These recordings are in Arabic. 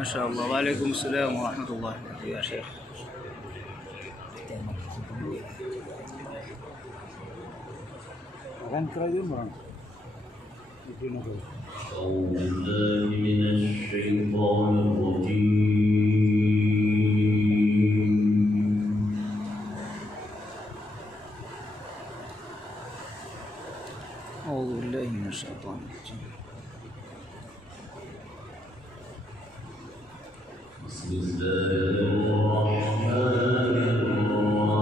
ما شاء الله. وعليكم السلام ورحمة الله يا شيخ. أعوذ بالله من الشيطان الرجيم. أعوذ بالله من الشيطان الرجيم. بسم الله الرحمن الرحيم.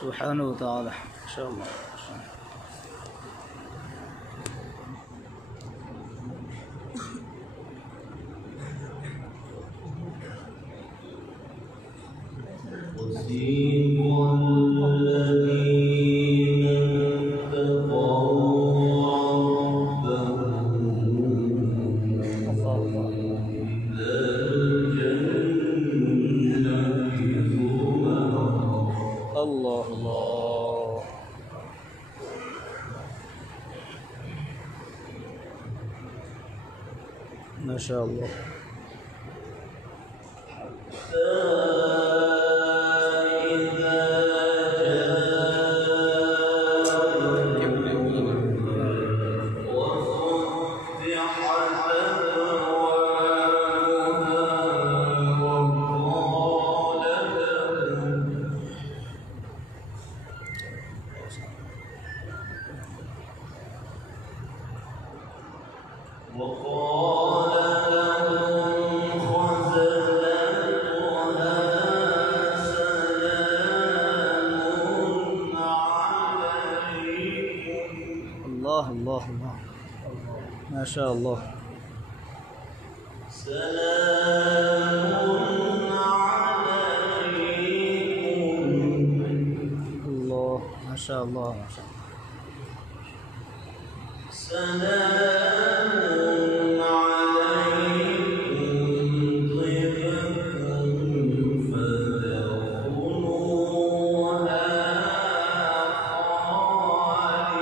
سبحانه وتعالى إن شاء الله. وسيق الذين اتقوا ربهم إلى الجنة زمرا. الله الله. ما شاء الله. الله الله الله. ما شاء الله. سلام عليكم. الله ما شاء الله ما شاء الله. سلام عليكم طبتم فادخلوها خالدين.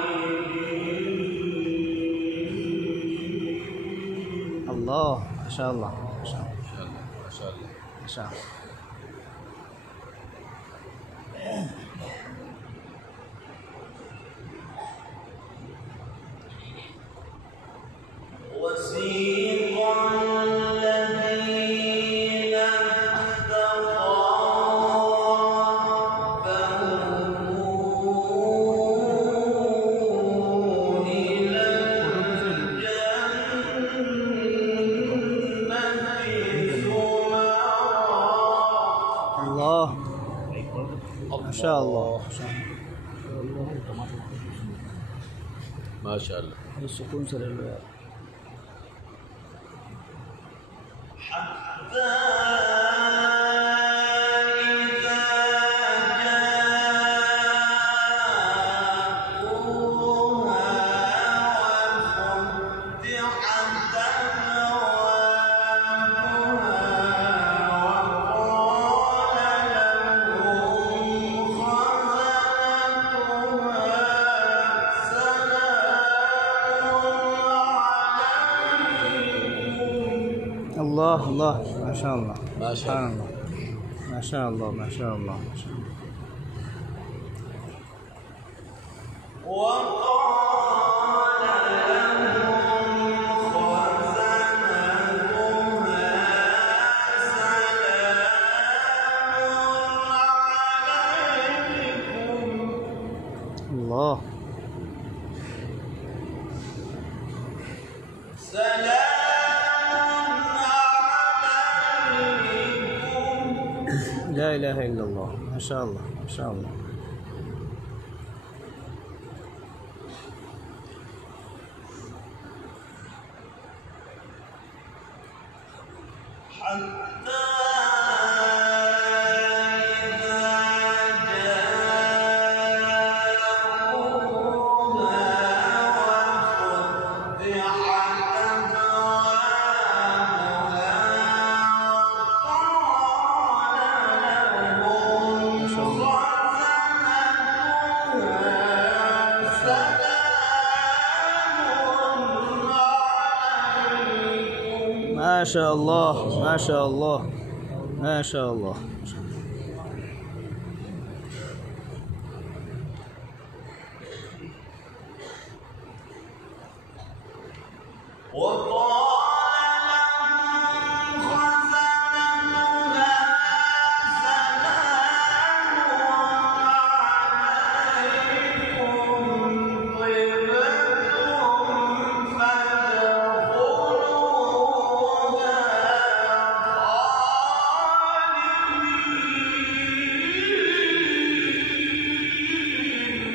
الله ما شاء الله ما شاء الله ما شاء الله ما شاء الله. وسيق الذين اتقوا ربهم إلى الجنة زمرا. الله ما شاء الله ما شاء الله. السكون سر الباب. حتى الله الله ما شاء الله ما شاء سبحان الله. الله. ما شاء الله ما شاء الله ما شاء الله. وقال لهم خزنتها سلام عليكم. الله سلام عليكم. لا إله إلا الله. ما شاء الله ما شاء الله. حتى ما شاء الله ما شاء الله ما شاء الله.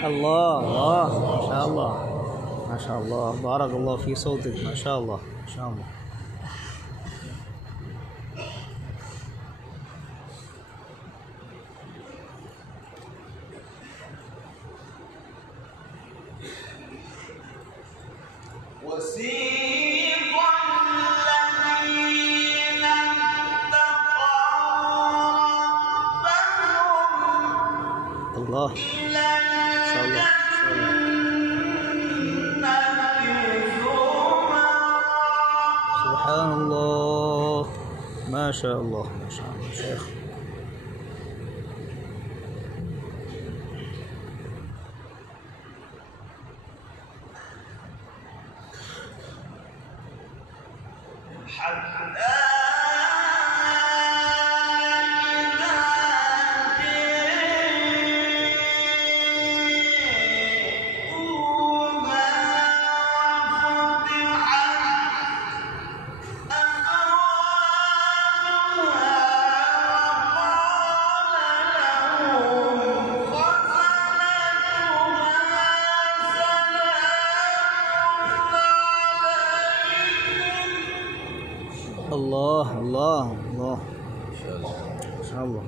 الله الله ما شاء الله ما شاء الله، بارك الله في صوتك، ما شاء الله ما شاء الله. وسيق الذين اتقوا ربهم الله إلى ما شاء الله سبحان الله ما شاء الله ما شاء الله شيخ. حتى الله الله الله ما شاء الله. ما شاء الله.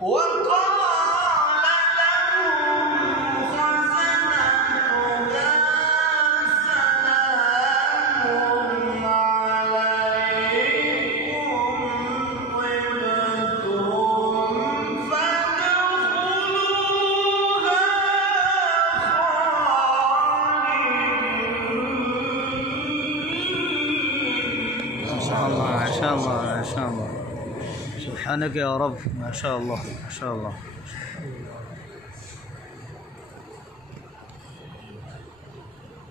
وقال لهم خزنتها سلام عليكم طبتم فادخلوها ما شاء الله ما شاء الله ما شاء الله. سبحانك يا رب، ما شاء الله ما شاء الله.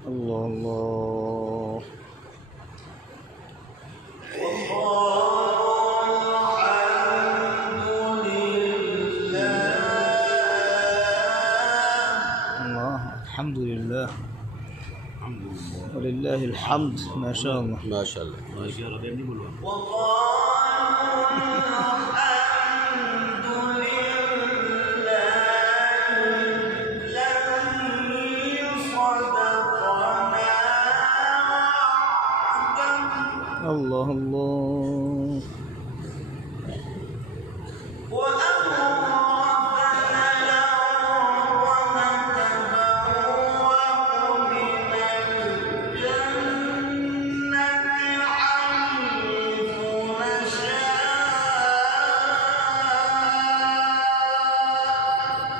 الله الله. الله الحمد لله ولله الحمد ما شاء الله. ما شاء الله. ما شاء الله. الله الله.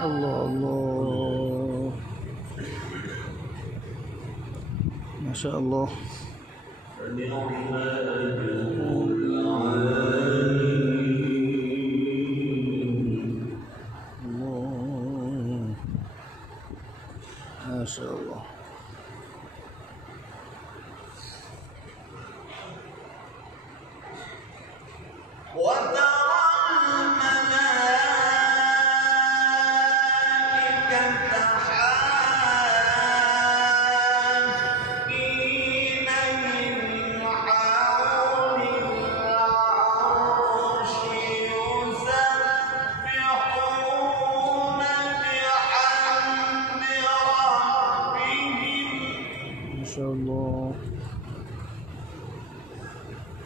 الله الله ما شاء الله. الله ما شاء الله. ما شاء الله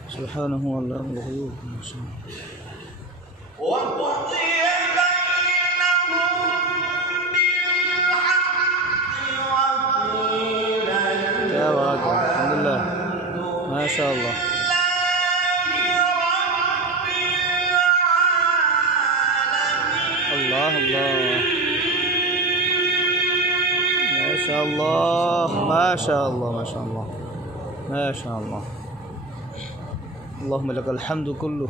سبحانه علام الغيوب ما شاء الله. وقضي بينهم بالحق وقيل يا بارك الحمد لله ما شاء الله. الله الله ما شاء شاء الله ما شاء الله ما شاء الله ما شاء الله اللهم لك الحمد كله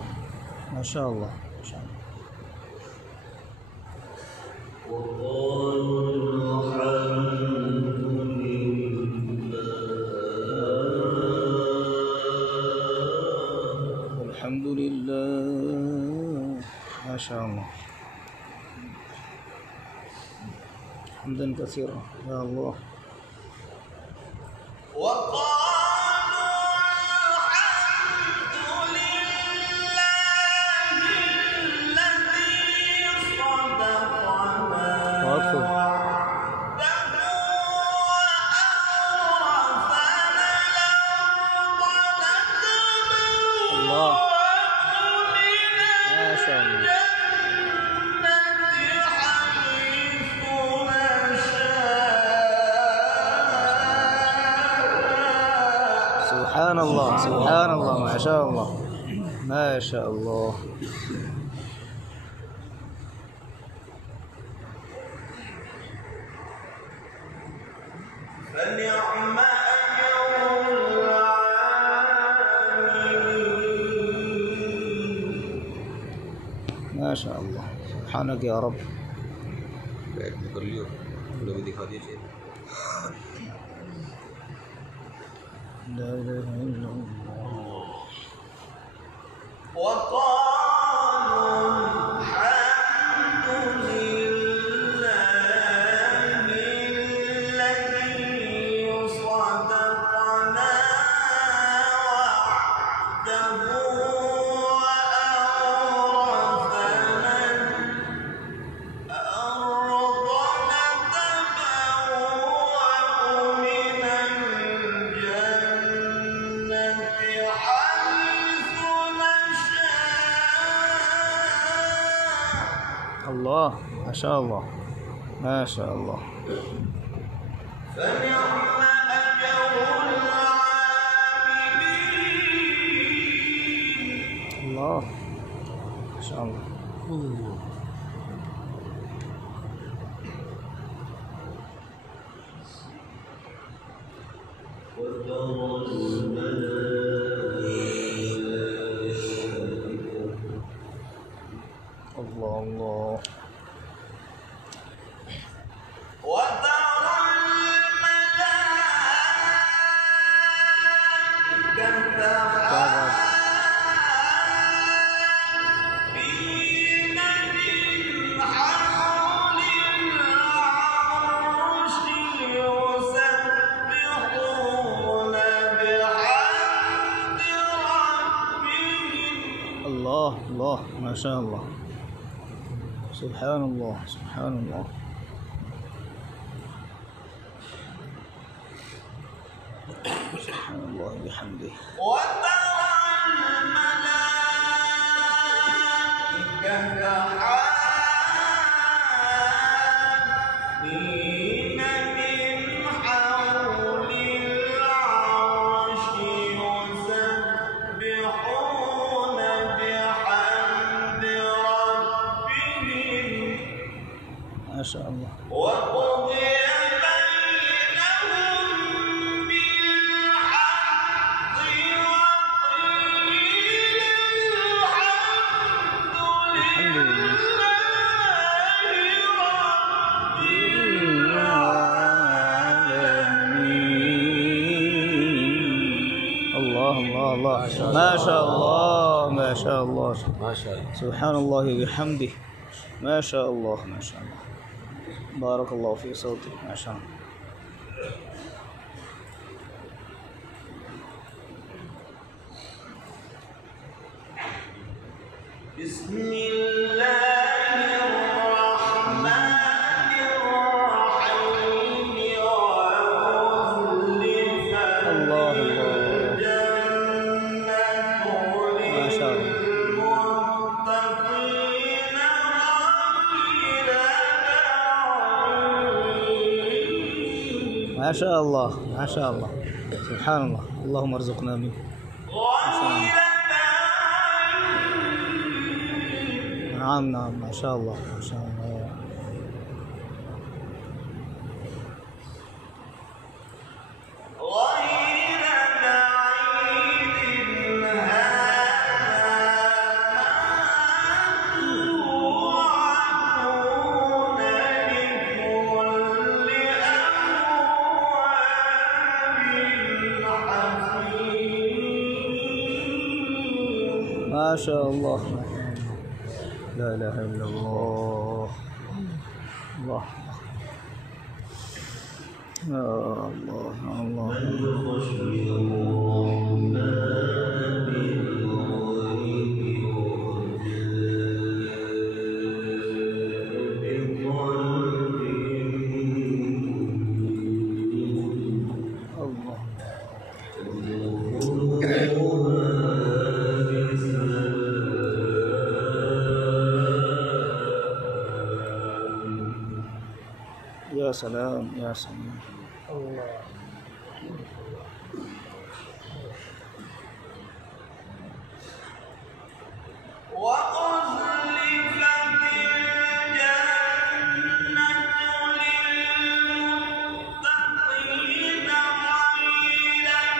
ما شاء الله ما شاء الله الحمد لله ما شاء الله حمدا كثيرا يا الله وادخل الله ما شاء الله سبحان الله سبحان الله ما شاء الله ما شاء الله فنعم أجر العاملين ما شاء الله سبحانك يا रब बैठ कर लियो थोड़ा भी दिखा दीजिए لا إله إلا الله وقالوا الحمد لله الذي صدقنا وعده وأورثنا الأرض نتبوأ من الجنة حيث نشاء الله ما شاء الله ما شاء الله فنعم أجر العاملين الله ما شاء الله الله الله وترى الملائكة حافين من حول العرش يسبحون بحمد ربهم الله الله ما شاء الله سبحان الله سبحان الله سبحان الله بحمده وترى الملائكة حافين من حول العرش يسبحون بحمد ربهم ما شاء الله وقضي بينهم بالحق وقيل الحمد لله الله الله الله ما شاء الله ما شاء الله माशाल्लाह سبحان الله بحمده ما شاء الله ما شاء الله بارك الله في صوتك ما شاء الله بسم الله الرحمن الرحيم وأزلفت الله الله الجنة ما شاء الله للمتقين غير بعيد ما شاء الله ما شاء الله سبحان الله اللهم ارزقنا منه غير بعيد نعم نعم ما شاء الله ما شاء الله ما شاء الله. لا إله إلا الله. الله يا الله يا الله. يا سلام يا سلام. الله. وأزلفت الجنة للمتقين غير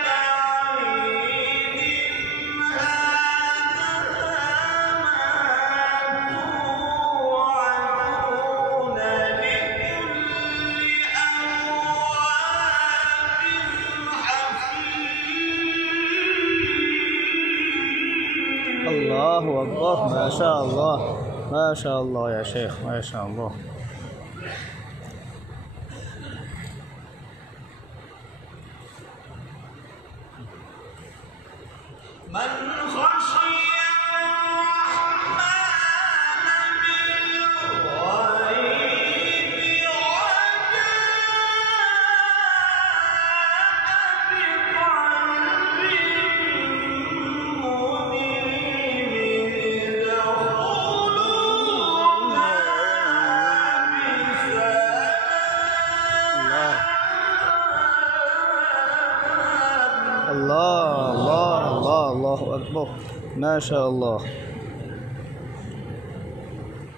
بعيد هذا ما توعدون لكل الله أكبر. ما شاء الله ما شاء الله يا شيخ ما شاء الله. من خشي الرحمن بالغيب الله الله الله الله أكبر. ما شاء الله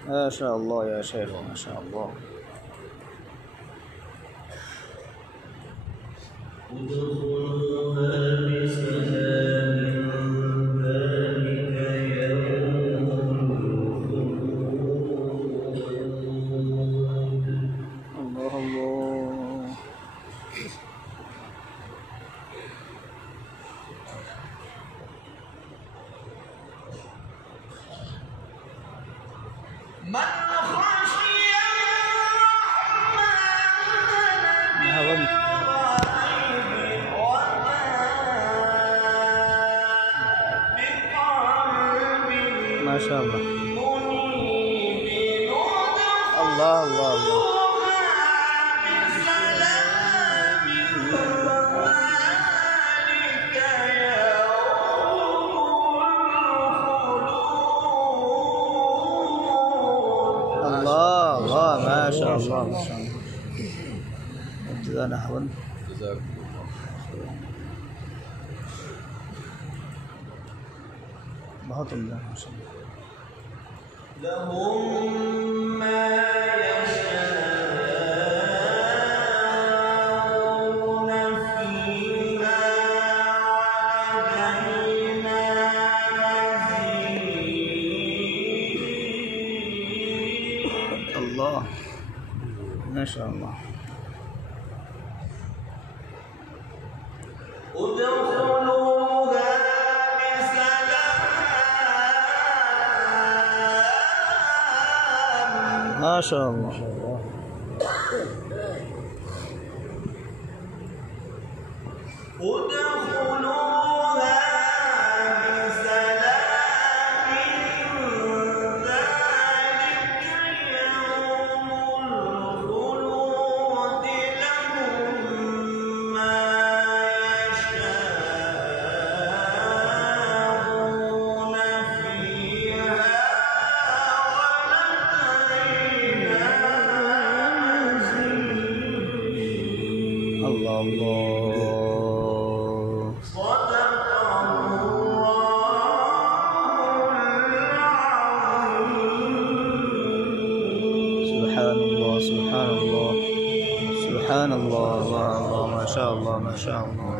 ما شاء الله يا شيخ ما شاء الله. الله الله. من خشي الرحمن بالغيب وجاء بقلب ما شاء الله. منيب الله الله الله. الله الله ما شاء الله ما شاء الله. ابتداء نحوا. جزاكم الله. बहुत उम्दा ما شاء الله. لهم ما يشاءون فيها ولدينا مزيد. الله ما شاء الله. ادخلوها بسلام. ما شاء الله. ادخلوها بسلام ذلك يوم الخلود لهم ما يشاءون فيها ولدينا مزيد. الله الله. صدق الله العظيم. سبحان الله سبحان الله سبحان الله. الله الله ما شاء الله ما شاء الله.